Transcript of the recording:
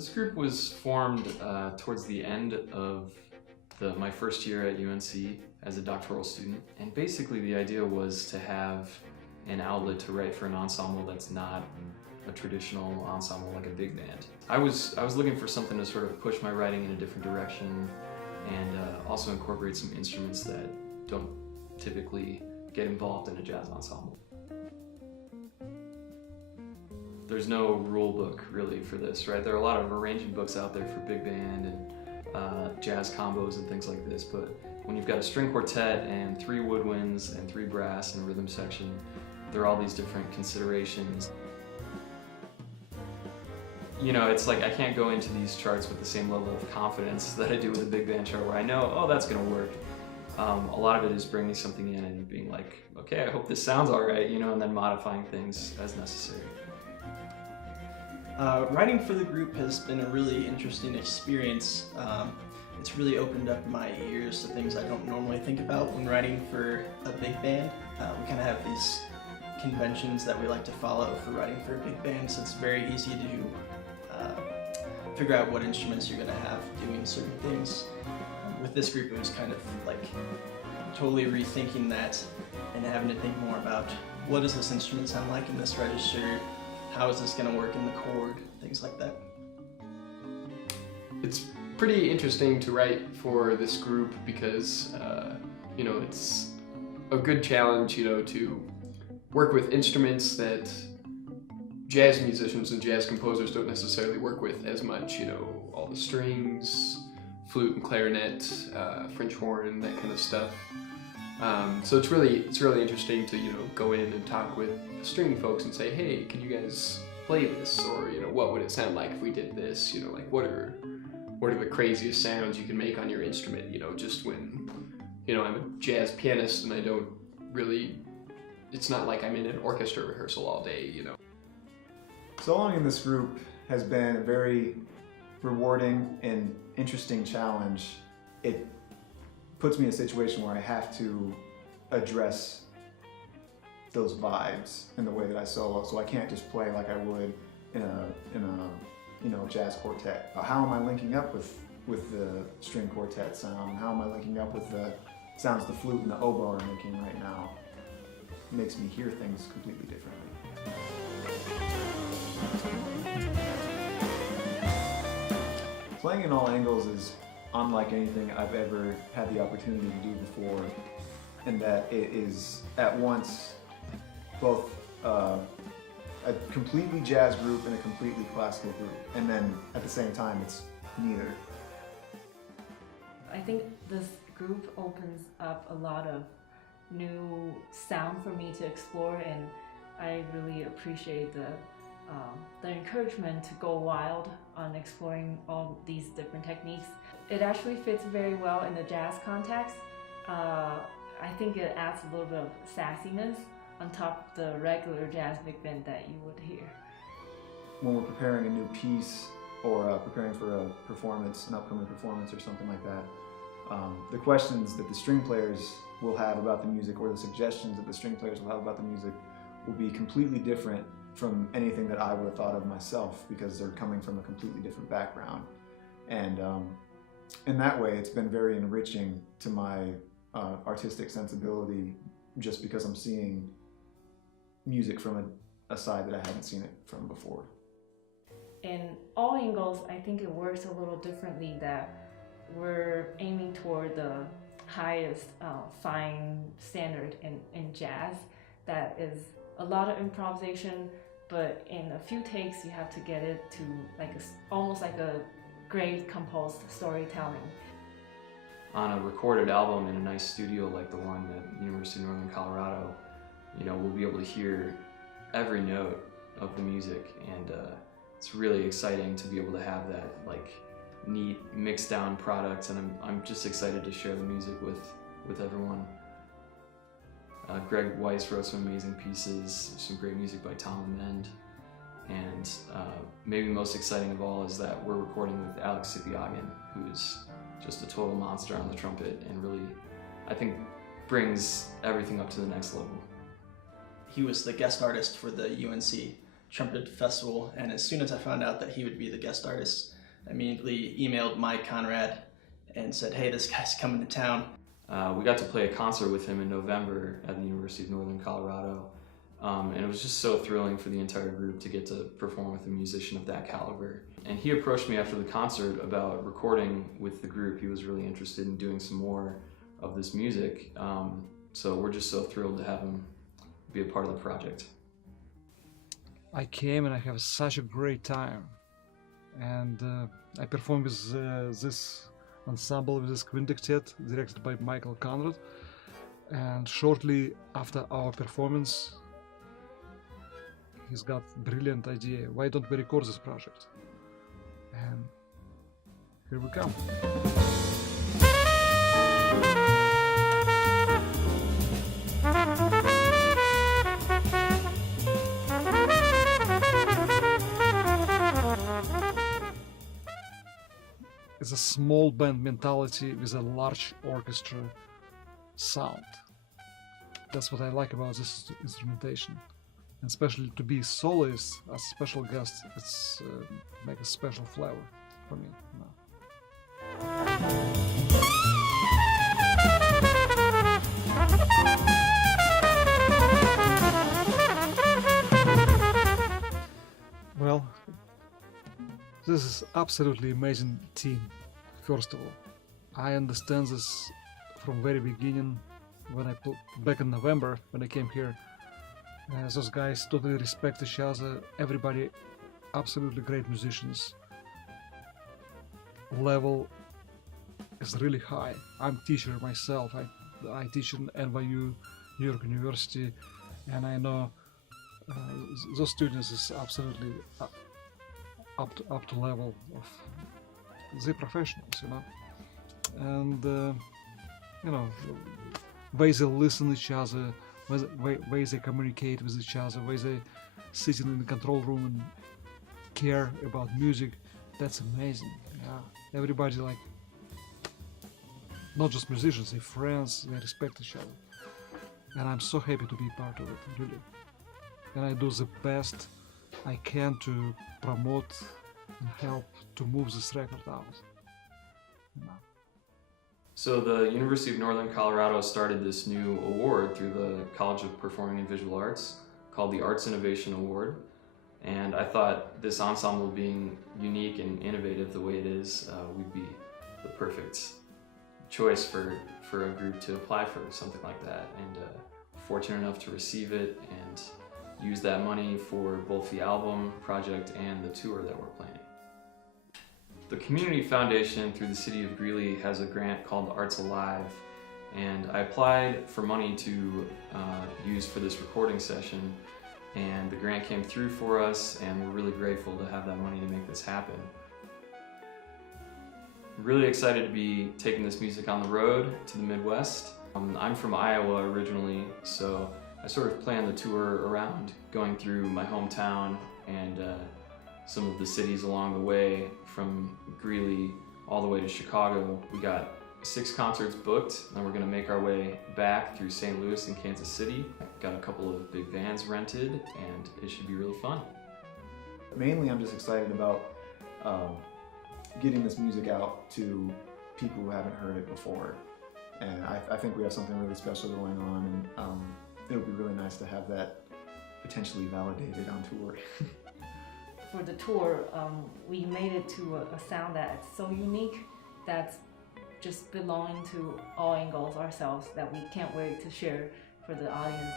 This group was formed towards the end of my first year at UNC as a doctoral student, and basically the idea was to have an outlet to write for an ensemble that's not a traditional ensemble like a big band. I was looking for something to sort of push my writing in a different direction and also incorporate some instruments that don't typically get involved in a jazz ensemble. There's no rule book really for this, right? There are a lot of arranging books out there for big band and jazz combos and things like this, but when you've got a string quartet and 3 woodwinds and 3 brass and a rhythm section, there are all these different considerations. You know, it's like I can't go into these charts with the same level of confidence that I do with a big band chart where I know, oh, that's gonna work. A lot of it is bringing something in and being like, okay, I hope this sounds all right, you know, and then modifying things as necessary. Writing for the group has been a really interesting experience. It's really opened up my ears to things I don't normally think about when writing for a big band. We kind of have these conventions that we like to follow for writing for a big band, so it's very easy to figure out what instruments you're going to have doing certain things. With this group, it was kind of like totally rethinking that and having to think more about what does this instrument sound like in this register, how is this going to work in the chord, things like that. It's pretty interesting to write for this group because, you know, it's a good challenge, you know, to work with instruments that jazz musicians and jazz composers don't necessarily work with as much, you know, all the strings, flute and clarinet, French horn, that kind of stuff. So it's really interesting to, you know, go in and talk with string folks and say, hey, can you guys play this? Or, you know, what would it sound like if we did this? You know, like what are the craziest sounds you can make on your instrument? You know, just when, you know, I'm a jazz pianist and I don't really, it's not like I'm in an orchestra rehearsal all day, you know. Soloing in this group has been a very rewarding and interesting challenge. It puts me in a situation where I have to address those vibes in the way that I solo, so I can't just play like I would in a you know, jazz quartet. How am I linking up with the string quartet sound? How am I linking up with the sounds the flute and the oboe are making right now? It makes me hear things completely differently. Playing in All Angles is unlike anything I've ever had the opportunity to do before, in that it is at once both a completely jazz group and a completely classical group, and then at the same time it's neither. I think this group opens up a lot of new sound for me to explore, and I really appreciate the encouragement to go wild on exploring all these different techniques. It actually fits very well in the jazz context. I think it adds a little bit of sassiness on top of the regular jazz big band that you would hear. When we're preparing a new piece or preparing for a performance, an upcoming performance or something like that, the questions that the string players will have about the music or the suggestions that the string players will have about the music will be completely different from anything that I would have thought of myself, because they're coming from a completely different background. And in that way, it's been very enriching to my artistic sensibility, just because I'm seeing music from a side that I hadn't seen it from before. In All Angles, I think it works a little differently, that we're aiming toward the highest fine standard in jazz. That is a lot of improvisation, but in a few takes you have to get it to like almost like a great composed storytelling. On a recorded album in a nice studio like the one at University of Northern Colorado, you know, we'll be able to hear every note of the music, and it's really exciting to be able to have that like neat mixed down product, and I'm just excited to share the music with everyone. Greg Weiss wrote some amazing pieces, some great music by Tom Amend, and maybe most exciting of all is that we're recording with Alex Sipiagin, who's just a total monster on the trumpet and really, I think, brings everything up to the next level. He was the guest artist for the UNC trumpet festival, and as soon as I found out that he would be the guest artist, I immediately emailed Mike Conrad and said, hey, this guy's coming to town. We got to play a concert with him in November at the University of Northern Colorado, and it was just so thrilling for the entire group to get to perform with a musician of that caliber. And he approached me after the concert about recording with the group. He was really interested in doing some more of this music, so we're just so thrilled to have him be a part of the project. I came and I have such a great time, and I performed with this ensemble, with this quintet directed by Michael Conrad, and shortly after our performance he's got a brilliant idea, why don't we record this project? And here we come. It's a small band mentality with a large orchestra sound. That's what I like about this instrumentation. And especially to be soloist as a special guest, it's like a special flavor for me. Well, this is absolutely amazing team. First of all, I understand this from very beginning when I back in November when I came here. Those guys totally respect each other. Everybody, absolutely great musicians. Level is really high. I'm a teacher myself. I teach in NYU, New York University, and I know those students is absolutely up to level of the professionals, you know. And you know, ways they listen each other, ways they communicate with each other, ways they sit in the control room and care about music. That's amazing. Yeah, everybody, like, not just musicians, they're friends, they respect each other, and I'm so happy to be part of it, really. And I do the best I can to promote and help to move this record out. Yeah. So the University of Northern Colorado started this new award through the College of Performing and Visual Arts called the Arts Innovation Award. And I thought this ensemble being unique and innovative the way it is would be the perfect choice for a group to apply for something like that. And fortunate enough to receive it and use that money for both the album project and the tour that we're planning. The Community Foundation through the City of Greeley has a grant called Arts Alive, and I applied for money to use for this recording session, and the grant came through for us, and we're really grateful to have that money to make this happen. I'm really excited to be taking this music on the road to the Midwest. I'm from Iowa originally, so I sort of planned the tour around going through my hometown and some of the cities along the way, from Greeley all the way to Chicago. We got 6 concerts booked, and we're gonna make our way back through St. Louis and Kansas City. Got a couple of big vans rented, and it should be really fun. Mainly I'm just excited about getting this music out to people who haven't heard it before. And I think we have something really special going on, and it would be really nice to have that potentially validated on tour. For the tour, we made it to a sound that's so unique, that's just belonging to All Angles ourselves, that we can't wait to share for the audience.